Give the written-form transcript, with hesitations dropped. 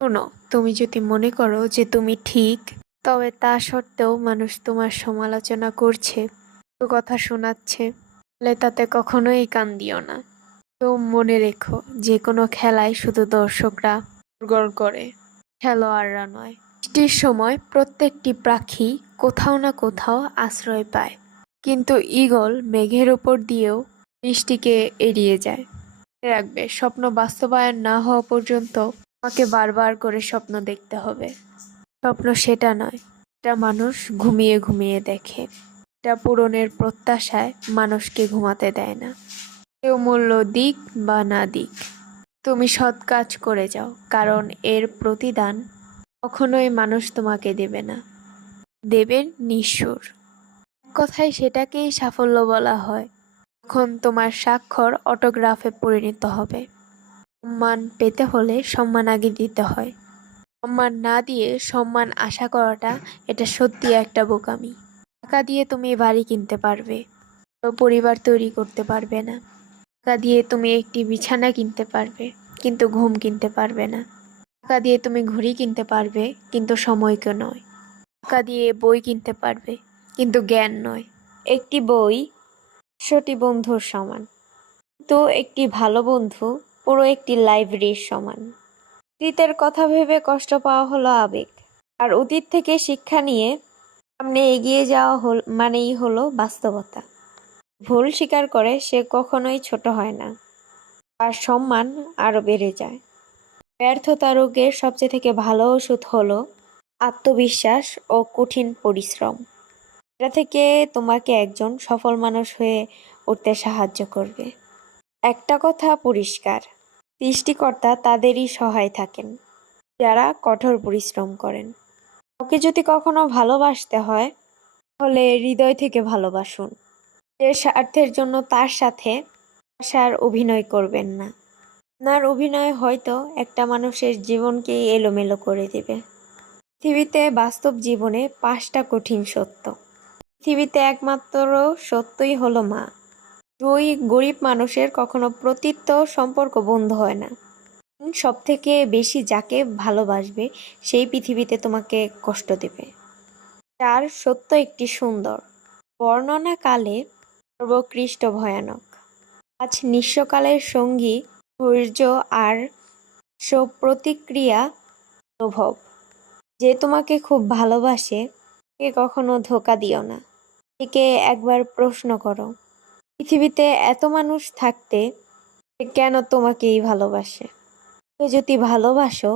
শোনো, তুমি যদি মনে করো যে তুমি ঠিক, তবে তা সত্ত্বেও মানুষ তোমার সমালোচনা করছে, কথা শোনাচ্ছে, তাহলে তাতে কখনোই কান দিও না। তো মনে রেখো, যে কোনো খেলায় শুধু দর্শকরা গড় করে, খেলোয়াড়রা নয়। বৃষ্টির সময় প্রত্যেকটি পাখি কোথাও না কোথাও আশ্রয় পায়, কিন্তু ঈগল মেঘের ওপর দিয়েও বৃষ্টিকে এড়িয়ে যায়। মনে রাখবে, স্বপ্ন বাস্তবায়ন না হওয়া পর্যন্ত তোমাকে বারবার করে স্বপ্ন দেখতে হবে। স্বপ্ন সেটা নয়, এটা মানুষ ঘুমিয়ে ঘুমিয়ে দেখে। এটা পূরণের প্রত্যাশায় মানুষকে ঘুমাতে দেয় না। কেউ মূল্য দিক বা না দিক, তুমি সৎ কাজ করে যাও, কারণ এর প্রতিদান কখনোই মানুষ তোমাকে দেবে না, দেবে নিঃস্বর। এক কথায় সেটাকেই সাফল্য বলা হয়, যখন তোমার স্বাক্ষর অটোগ্রাফে পরিণত হবে। সম্মান পেতে হলে সম্মান আগে দিতে হয়। সম্মান না দিয়ে সম্মান আশা করাটা, এটা সত্যি একটা বোকামি। টাকা দিয়ে তুমি বাড়ি কিনতে পারবে, পরিবার তৈরি করতে পারবে না। টাকা দিয়ে তুমি একটি বিছানা কিনতে পারবে, কিন্তু ঘুম কিনতে পারবে না। টাকা দিয়ে তুমি ঘড়ি কিনতে পারবে, কিন্তু সময়কে নয়। টাকা দিয়ে বই কিনতে পারবে, কিন্তু জ্ঞান নয়। একটি বই 100টি বন্ধুর সমান, তো একটি ভালো বন্ধু পুরো একটি লাইব্রেরির সমান। অতীতের কথা ভেবে কষ্ট পাওয়া হলো আবেগ, আর অতীত থেকে শিক্ষা নিয়ে সামনে এগিয়ে যাওয়া মানেই হলো বাস্তবতা। ভুল স্বীকার করে সে কখনোই ছোট হয় না, আর সম্মান আরো বেড়ে যায়। ব্যর্থতা রোগের সবচেয়ে থেকে ভালো ওষুধ হলো আত্মবিশ্বাস ও কঠিন পরিশ্রম। এটা থেকে তোমাকে একজন সফল মানুষ হয়ে উঠতে সাহায্য করবে। একটা কথা পরিষ্কার, সৃষ্টিকর্তা তাদেরই সহায় থাকেন যারা কঠোর পরিশ্রম করেন। ওকে যদি কখনো ভালোবাসতে হয়, তাহলে হৃদয় থেকে ভালোবাসুন। যে স্বার্থের জন্য তার সাথে আশার অভিনয় করবেন না। আপনার অভিনয় হয়তো একটা মানুষের জীবনকেই এলোমেলো করে দেবে। পৃথিবীতে বাস্তব জীবনে 5টা কঠিন সত্য। পৃথিবীতে একমাত্র সত্যই হলো মা। 2, গরিব মানুষের কখনো প্রতীত্ব সম্পর্ক বন্ধ হয় না। সব থেকে বেশি যাকে ভালোবাসবে সেই পৃথিবীতে তোমাকে কষ্ট দেবে। 4, সত্য একটি সুন্দর, বর্ণনা কালে সর্বোৎকৃষ্ট ভয়ানক। 5, নিঃস্বকালের সঙ্গী ধৈর্য আর সব প্রতিক্রিয়া অনুভব। যে তোমাকে খুব ভালোবাসে তাকে কখনো ধোঁকা দিও না। একে একবার প্রশ্ন করো, পৃথিবীতে এত মানুষ থাকতে সে কেন তোমাকেই ভালোবাসে? যদি ভালোবাসো,